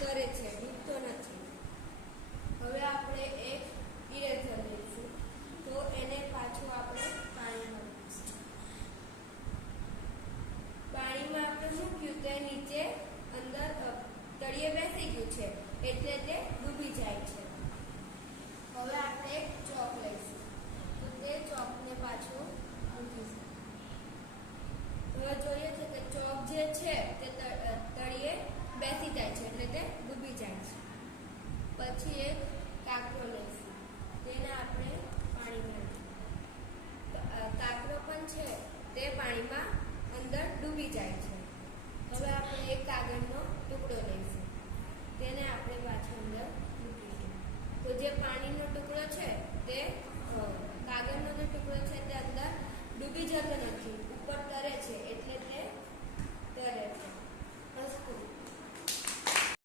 તરે છે, ડૂબતો નથી. હવે આપણે એક ઇરેઝર લઈશું, તો એને પાછું આપણે પાણીમાં મૂકીશું. પાણીમાં આપણે મૂક્યું તે નીચે અંદર તળિયે બેસી ગયું છે, એટલે તે ડૂબી જાય છે. હવે આપણે એક ચોક લઈશું, તો તે ચોકને પાછું મૂકીશું. હવે જોઈએ છે કે ચોક જે છે તે તળિયે બેસી જાય છે, એટલે તે ડૂબી જાય છે. પછી એક કાંકરો લઈશું, તેને આપણે પાણીમાં કાંકરો પણ છે તે પાણીમાં અંદર ડૂબી જાય છે. હવે આપણે એક કાગળનો ટુકડો લઈશું, તેને આપણે પાછો અંદર મૂકીશું. તો જે પાણીનો ટુકડો છે તે